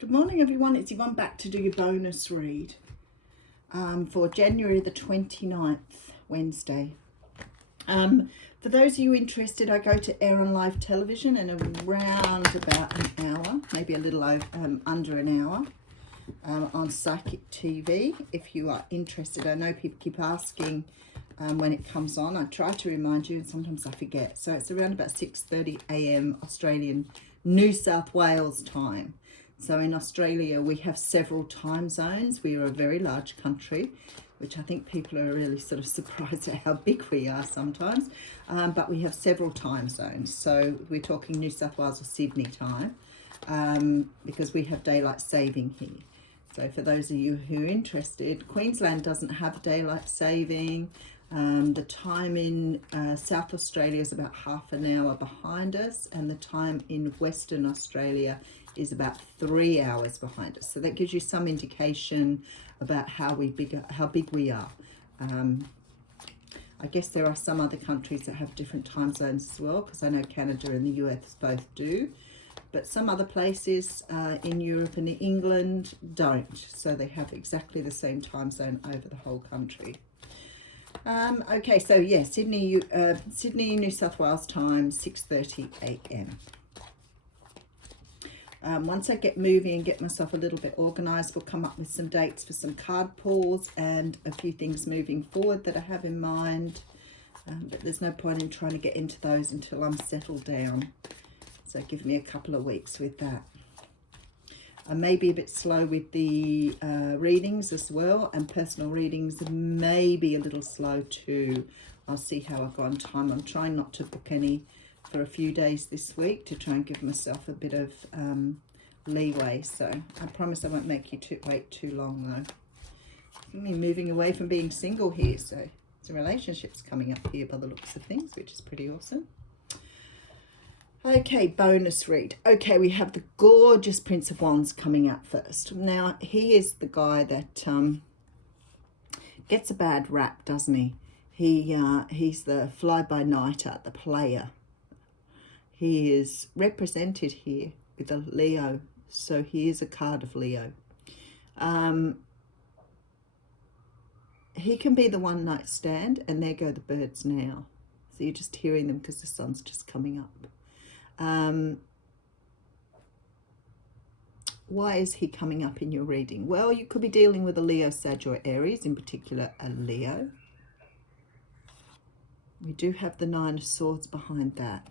Good morning, everyone. It's Yvonne back to do your bonus read for January the 29th, Wednesday. For those of you interested, I go to air on live television in around about an hour, maybe a little over, under an hour, on Psychic TV. If you are interested, I know people keep asking when it comes on. I try to remind you, and sometimes I forget. So it's around about 6:30 a.m. Australian New South Wales time. So in Australia, we have several time zones. We are a very large country, which I think people are really sort of surprised at how big we are sometimes. But we have several time zones. So we're talking New South Wales or Sydney time, because we have daylight saving here. So for those of you who are interested, Queensland doesn't have daylight saving. The time in South Australia is about half an hour behind us, and the time in Western Australia is about 3 hours behind us. So that gives you some indication about how big we are. I guess there are some other countries that have different time zones as well, because I know Canada and the US both do, but some other places in Europe and in England don't. So they have exactly the same time zone over the whole country. Okay, so yeah, Sydney, New South Wales time, 6:30 a.m. Once I get moving and get myself a little bit organised, we'll come up with some dates for some card pulls and a few things moving forward that I have in mind. But there's no point in trying to get into those until I'm settled down. So give me a couple of weeks with that. I may be a bit slow with the readings as well, and personal readings may be a little slow too. I'll see how I go on time. I'm trying not to book any for a few days this week to try and give myself a bit of leeway. So I promise I won't make you wait too long though. I'm moving away from being single here, so some relationships coming up here by the looks of things, which is pretty awesome. Okay, bonus read. Okay, we have the gorgeous Prince of Wands coming out first. Now, he is the guy that gets a bad rap, doesn't he? He's the fly-by-nighter, the player. He is represented here with a Leo, so he is a card of Leo. He can be the one-night stand, and there go the birds now. So you're just hearing them because the sun's just coming up. Why is he coming up in your reading? Well, you could be dealing with a Leo, Sag, or Aries, in particular a Leo. We do have the Nine of Swords behind that.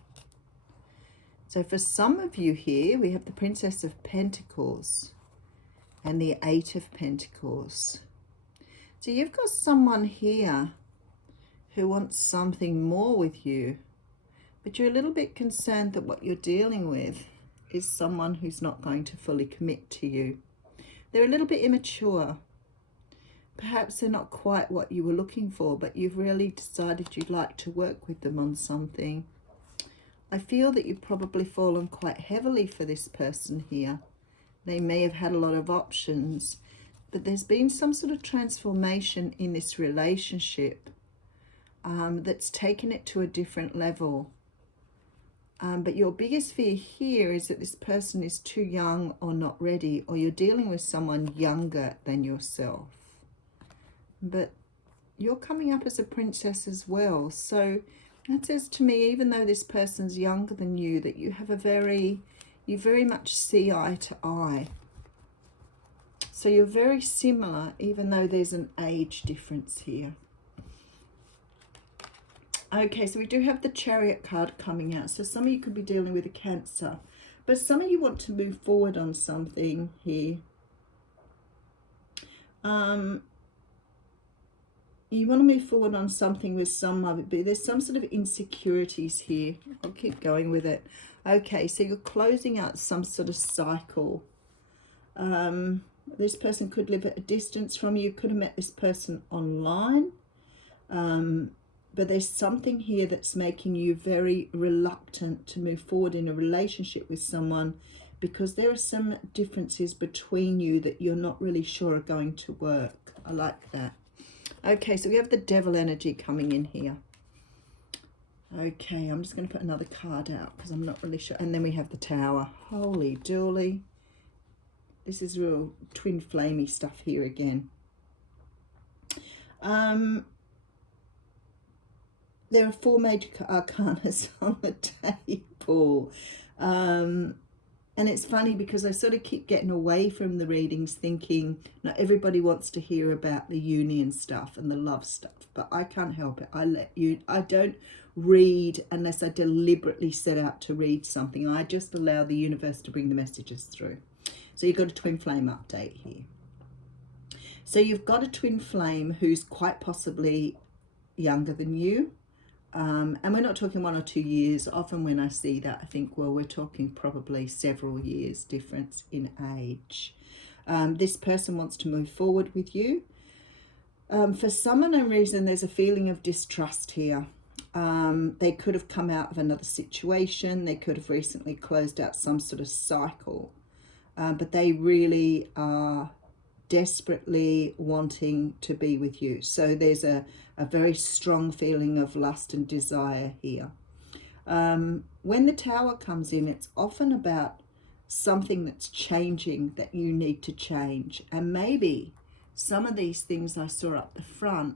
So for some of you here, we have the Princess of Pentacles and the Eight of Pentacles. So you've got someone here who wants something more with you, but you're a little bit concerned that what you're dealing with is someone who's not going to fully commit to you. They're a little bit immature. Perhaps they're not quite what you were looking for, but you've really decided you'd like to work with them on something. I feel that you've probably fallen quite heavily for this person here. They may have had a lot of options, but there's been some sort of transformation in this relationship that's taken it to a different level. But your biggest fear here is that this person is too young or not ready, or you're dealing with someone younger than yourself. But you're coming up as a princess as well. So that says to me, even though this person's younger than you, that you have you very much see eye to eye. So you're very similar, even though there's an age difference here. Okay, so we do have the Chariot card coming out. So some of you could be dealing with a Cancer, but some of you want to move forward on something here. You want to move forward on something with someone, but there's some sort of insecurities here. I'll keep going with it. Okay, so you're closing out some sort of cycle. This person could live at a distance from you. You could have met this person online. But there's something here that's making you very reluctant to move forward in a relationship with someone, because there are some differences between you that you're not really sure are going to work. I like that. Okay, so we have the Devil energy coming in here. Okay, I'm just going to put another card out because I'm not really sure. And then we have the Tower. Holy dooly. This is real twin flamey stuff here again. There are 4 major arcanas on the table. And it's funny because I sort of keep getting away from the readings thinking, not everybody wants to hear about the union stuff and the love stuff, but I can't help it. I don't read unless I deliberately set out to read something. I just allow the universe to bring the messages through. So you've got a twin flame update here. So you've got a twin flame who's quite possibly younger than you. And we're not talking 1 or 2 years. Often when I see that, I think, well, we're talking probably several years difference in age. This person wants to move forward with you. For some unknown reason, there's a feeling of distrust here. They could have come out of another situation. They could have recently closed out some sort of cycle. But they really are desperately wanting to be with you. So there's a very strong feeling of lust and desire here. When the Tower comes in, it's often about something that's changing that you need to change. And maybe some of these things I saw up the front,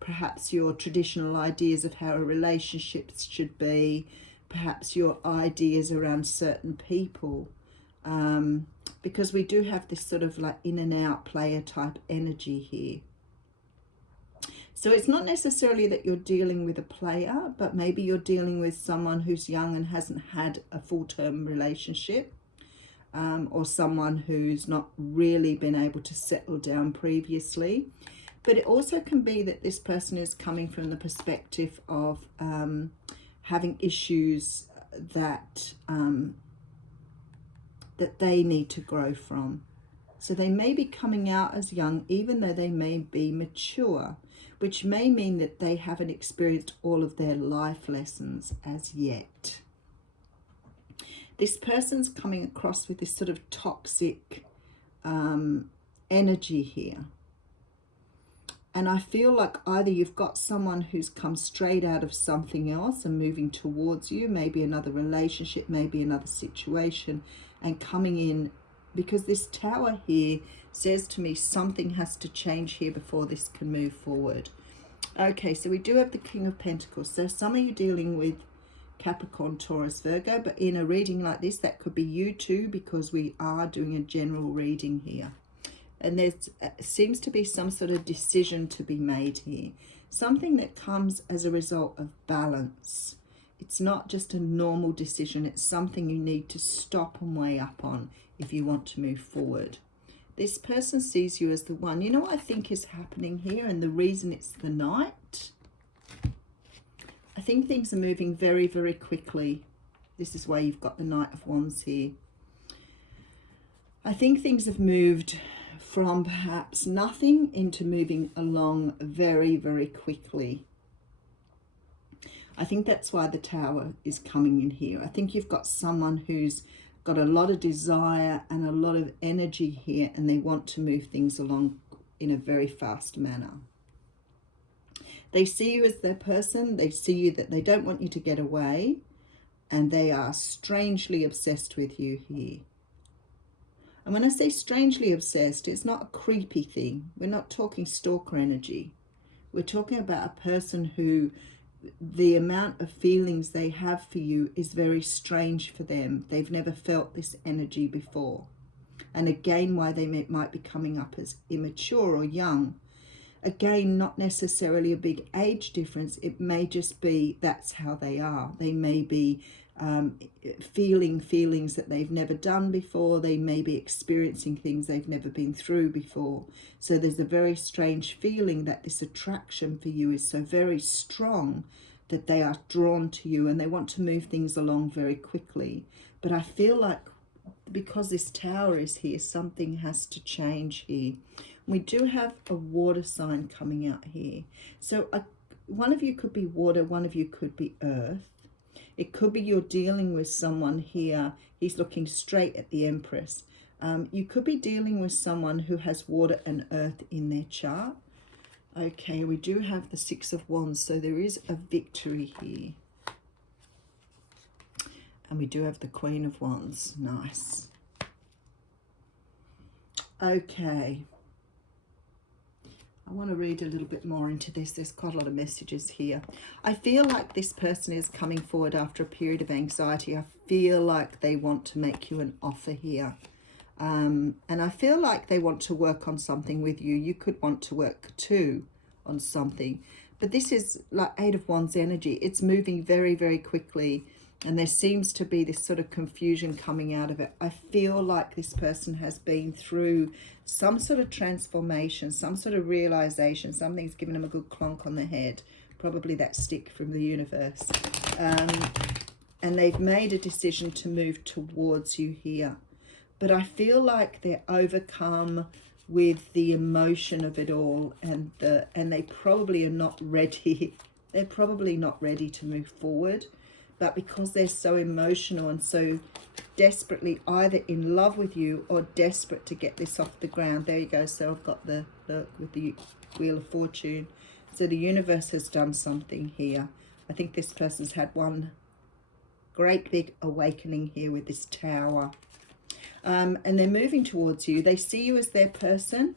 perhaps your traditional ideas of how a relationship should be, perhaps your ideas around certain people, because we do have this sort of like in and out player type energy here. So it's not necessarily that you're dealing with a player, but maybe you're dealing with someone who's young and hasn't had a full-term relationship, or someone who's not really been able to settle down previously. But it also can be that this person is coming from the perspective of having issues that that they need to grow from. So they may be coming out as young, even though they may be mature, which may mean that they haven't experienced all of their life lessons as yet. This person's coming across with this sort of toxic energy here. And I feel like either you've got someone who's come straight out of something else and moving towards you, maybe another relationship, maybe another situation, and coming in, because this Tower here says to me something has to change here before this can move forward. Okay, so we do have the King of Pentacles. So some of you dealing with Capricorn, Taurus, Virgo, but in a reading like this, that could be you too, because we are doing a general reading here. And there seems to be some sort of decision to be made here. Something that comes as a result of balance. It's not just a normal decision. It's something you need to stop and weigh up on if you want to move forward. This person sees you as the one. You know what I think is happening here, and the reason it's the Knight? I think things are moving very, very quickly. This is why you've got the Knight of Wands here. I think things have moved from perhaps nothing into moving along very, very quickly. I think that's why the Tower is coming in here. I think you've got someone who's got a lot of desire and a lot of energy here, and they want to move things along in a very fast manner. They see you as their person. They see you that they don't want you to get away, and they are strangely obsessed with you here. And when I say strangely obsessed, it's not a creepy thing. We're not talking stalker energy. We're talking about a person who the amount of feelings they have for you is very strange for them. They've never felt this energy before. And again, why they might be coming up as immature or young. Again, not necessarily a big age difference. It may just be that's how they are. They may be feeling feelings that they've never done before. They may be experiencing things they've never been through before. So there's a very strange feeling that this attraction for you is so very strong that they are drawn to you and they want to move things along very quickly. But I feel like because this Tower is here, something has to change here. We do have a water sign coming out here. So one of you could be water, one of you could be earth. It could be you're dealing with someone here. He's looking straight at the Empress. You could be dealing with someone who has water and earth in their chart. Okay, we do have the Six of Wands, so there is a victory here. And we do have the Queen of Wands. Nice. Okay. I want to read a little bit more into this. There's quite a lot of messages here. I feel like this person is coming forward after a period of anxiety. I feel like they want to make you an offer here. And I feel like they want to work on something with you. You could want to work too on something. But this is like Eight of Wands energy. It's moving very, very quickly. And there seems to be this sort of confusion coming out of it. I feel like this person has been through some sort of transformation, some sort of realization. Something's given them a good clonk on the head. Probably that stick from the universe. And they've made a decision to move towards you here. But I feel like they're overcome with the emotion of it all, and they probably are not ready. They're probably not ready to move forward. But because they're so emotional and so desperately either in love with you or desperate to get this off the ground. There you go. So I've got the with the Wheel of Fortune. So the universe has done something here. I think this person's had one great big awakening here with this Tower. And they're moving towards you. They see you as their person.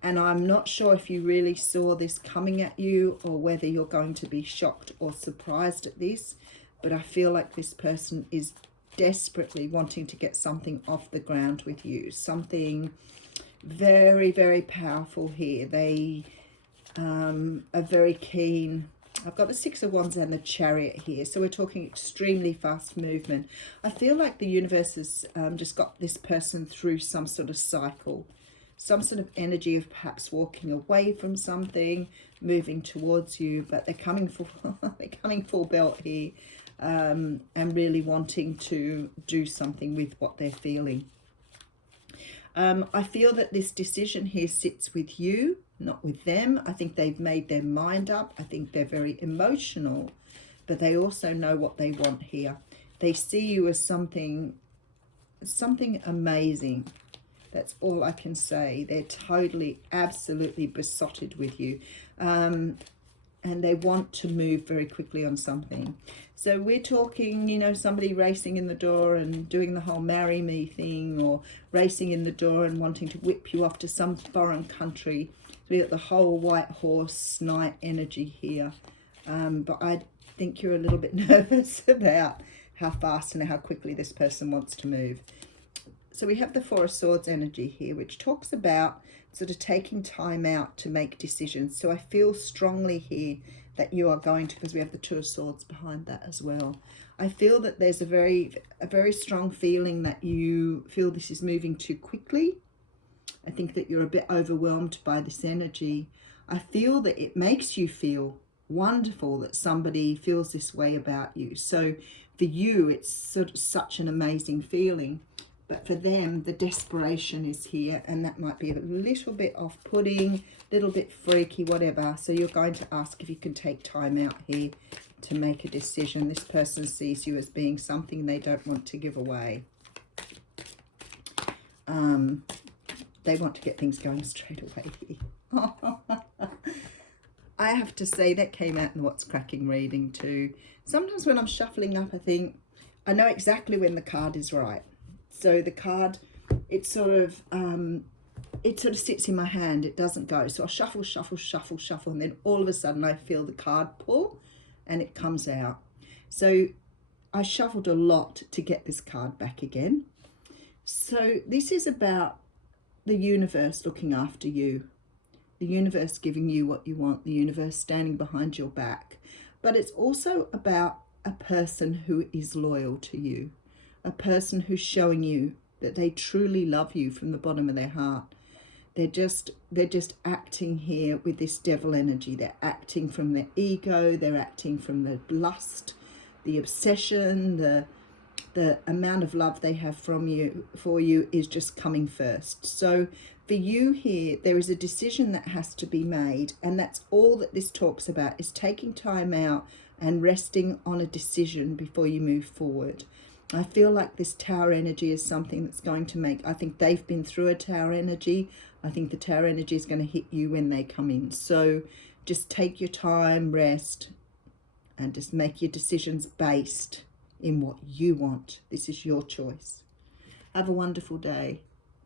And I'm not sure if you really saw this coming at you or whether you're going to be shocked or surprised at this. But I feel like this person is desperately wanting to get something off the ground with you. Something very, very powerful here. They are very keen. I've got the Six of Wands and the Chariot here. So we're talking extremely fast movement. I feel like the universe has just got this person through some sort of cycle. Some sort of energy of perhaps walking away from something, moving towards you. But they're coming full belt here. And really wanting to do something with what they're feeling. I feel that this decision here sits with you, not with them. I think they've made their mind up. I think they're very emotional, but they also know what they want here. They see you as something amazing. That's all I can say. They're totally, absolutely besotted with you. And they want to move very quickly on something. So we're talking, you know, somebody racing in the door and doing the whole marry me thing, or racing in the door and wanting to whip you off to some foreign country. We got the whole white horse knight energy here. But I think you're a little bit nervous about how fast and how quickly this person wants to move. So we have the Four of Swords energy here, which talks about sort of taking time out to make decisions. So I feel strongly here that you are going to, because we have the Two of Swords behind that as well. I feel that there's a very strong feeling that you feel this is moving too quickly. I think that you're a bit overwhelmed by this energy. I feel that it makes you feel wonderful that somebody feels this way about you. So for you, it's sort of such an amazing feeling. But for them, the desperation is here, and that might be a little bit off-putting, a little bit freaky, whatever. So you're going to ask if you can take time out here to make a decision. This person sees you as being something they don't want to give away. They want to get things going straight away here. I have to say that came out in What's Cracking reading too. Sometimes when I'm shuffling up, I think I know exactly when the card is right. So the card, it sort of sits in my hand. It doesn't go. So I'll shuffle, shuffle, shuffle, shuffle. And then all of a sudden I feel the card pull and it comes out. So I shuffled a lot to get this card back again. So this is about the universe looking after you. The universe giving you what you want. The universe standing behind your back. But it's also about a person who is loyal to you. A person who's showing you that they truly love you from the bottom of their heart. They're just acting here with this devil energy. They're acting from their ego. They're acting from the lust, the obsession, the amount of love they have for you is just coming first. So for you here, there is a decision that has to be made, and that's all that this talks about, is taking time out and resting on a decision before you move forward. I feel like this Tower energy is something that's going to make, I think they've been through a Tower energy. I think the Tower energy is going to hit you when they come in. So just take your time, rest, and just make your decisions based in what you want. This is your choice. Have a wonderful day.